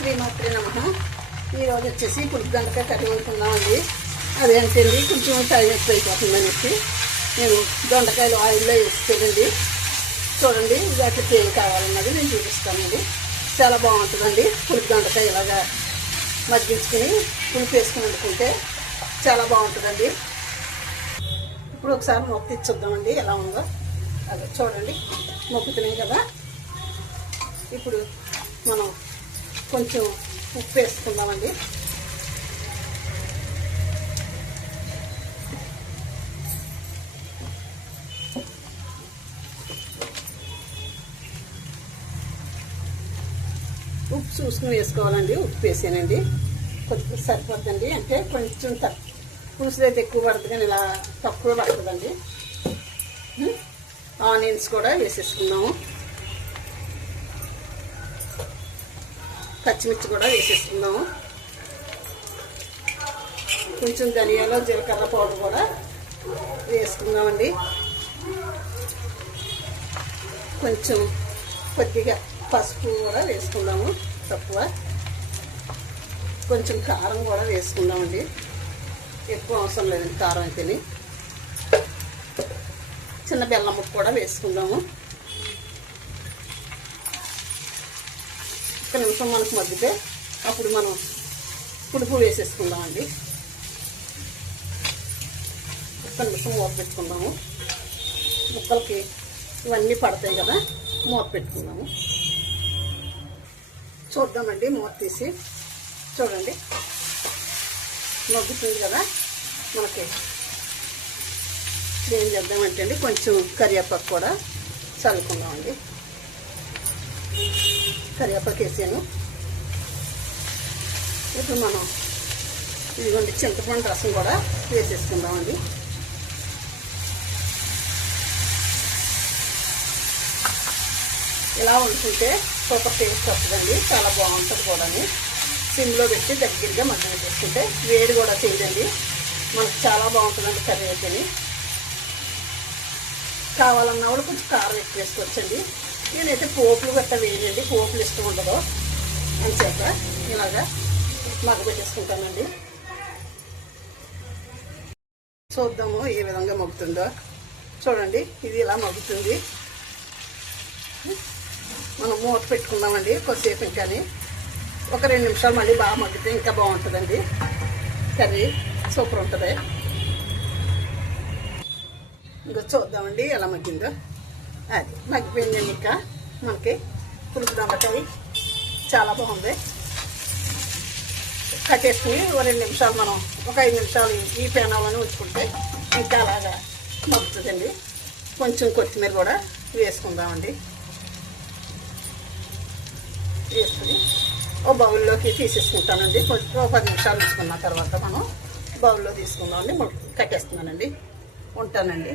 శ్రీమాత్రే నమః. ఈరోజు వచ్చేసి పులుపు దొండకాయ కర్రీ వండుకున్నామండి. అదేంటండి కొంచెం టైం ఎక్కువ అయిపోతుందనేసి నేను దొండకాయలు ఆయిల్లో వేసుకోండి. చూడండి వాటికి ఏం కావాలన్నది నేను చూపిస్తానండి. చాలా బాగుంటుందండి. పులుపు దొండకాయ ఇలాగా మగ్గించుకుని పులుపు వేసుకుని వండుకుంటే చాలా బాగుంటుందండి. ఇప్పుడు ఒకసారి మొక్క తెచ్చుద్దామండి ఎలా ఉందో. అదే చూడండి మొక్కుతున్నాయి కదా. ఇప్పుడు మనం కొంచెం ఉప్పు వేసుకుందామండి. ఉప్పు చూసుకుని వేసుకోవాలండి. ఉప్పు వేసానండి, కొంచెం సరిపోద్దండి. అంటే కొంచెం పులుసులు అయితే ఎక్కువ పడుతుంది కానీ ఇలా తక్కువ పడుతుందండి. ఆనియన్స్ కూడా వేసేసుకున్నాము, పచ్చిమిర్చి కూడా వేసేసుకున్నాము, కొంచెం ధనియాలు జీలకర్ర పౌడర్ కూడా వేసుకుందామండి. కొంచెం కొద్దిగా పసుపు కూడా వేసుకుందాము తక్కువ. కొంచెం కారం కూడా వేసుకుందామండి, ఎక్కువ అవసరం లేదండి కారం అయితేనే. చిన్న బెల్లం ముక్క కూడా వేసుకుందాము. ఒక నిమిషం మనకు మగ్గితే అప్పుడు మనం పులుపు వేసేసుకుందామండి. ఒక్క నిమిషం మూత పెట్టుకుందాము. ముక్కలకి ఇవన్నీ పడతాయి కదా, మూత పెట్టుకుందాము. చూద్దామండి మూత తీసి. చూడండి మగ్గుతుంది కదా. మనకి ఏం చేద్దామంటే అండి కొంచెం కరివేపాకు కూడా చల్లుకుందామండి. కరివేపాకు వేసాను. ఇప్పుడు మనం ఇదిగోండి చింతపండు రసం కూడా వేసేసుకుందామండి. ఇలా వండుకుంటే సూపర్ టేస్ట్ వస్తుందండి. చాలా బాగుంటుంది కూడా. సిమ్లో పెట్టి దగ్గరగా మగ్గన చేసుకుంటే వేడి కూడా చేయదండి. మనకు చాలా బాగుంటుందండి కర్రీ అయితేని. కావాలన్నా కూడా కొంచెం కారం ఎక్కువ వేసుకోవచ్చండి. నేనైతే పోపులు గట్ట వేయండి, పోపులు ఇష్టం ఉండదు అని చెప్ప ఇలాగా మగ్గబెట్టేసుకుంటానండి. చూద్దాము ఏ విధంగా మగ్గుతుందో. చూడండి ఇది ఇలా మగ్గుతుంది. మనం మూత పెట్టుకుందామండి కొద్దిసేపు. ఇంకాని ఒక 2 నిమిషాలు మళ్ళీ బాగా మగ్గితే ఇంకా బాగుంటుందండి కర్రీ. సూపర్ ఉంటుంది. ఇంకా చూద్దామండి ఎలా మగ్గిందో. అది మగ్గిపోయిందండి. ఇంకా మనకి పులుపు దొండకాయ చాలా బాగుంది. కట్టేసుకుని ఒక 2 నిమిషాలు మనం ఒక 5 నిమిషాలు ఈ పెనాలని ఉంచుకుంటే ఇంకా అలాగా మగ్గుతుందండి. కొంచెం కొత్తిమీర కూడా వేసుకుందామండి. వేసుకుని ఓ బౌల్లోకి తీసేసుకుంటానండి. కొంచెం 10 నిమిషాలు ఉంచుకున్న తర్వాత మనం బౌల్లో తీసుకుందామండి. కట్టేస్తున్నానండి. ఉంటానండి.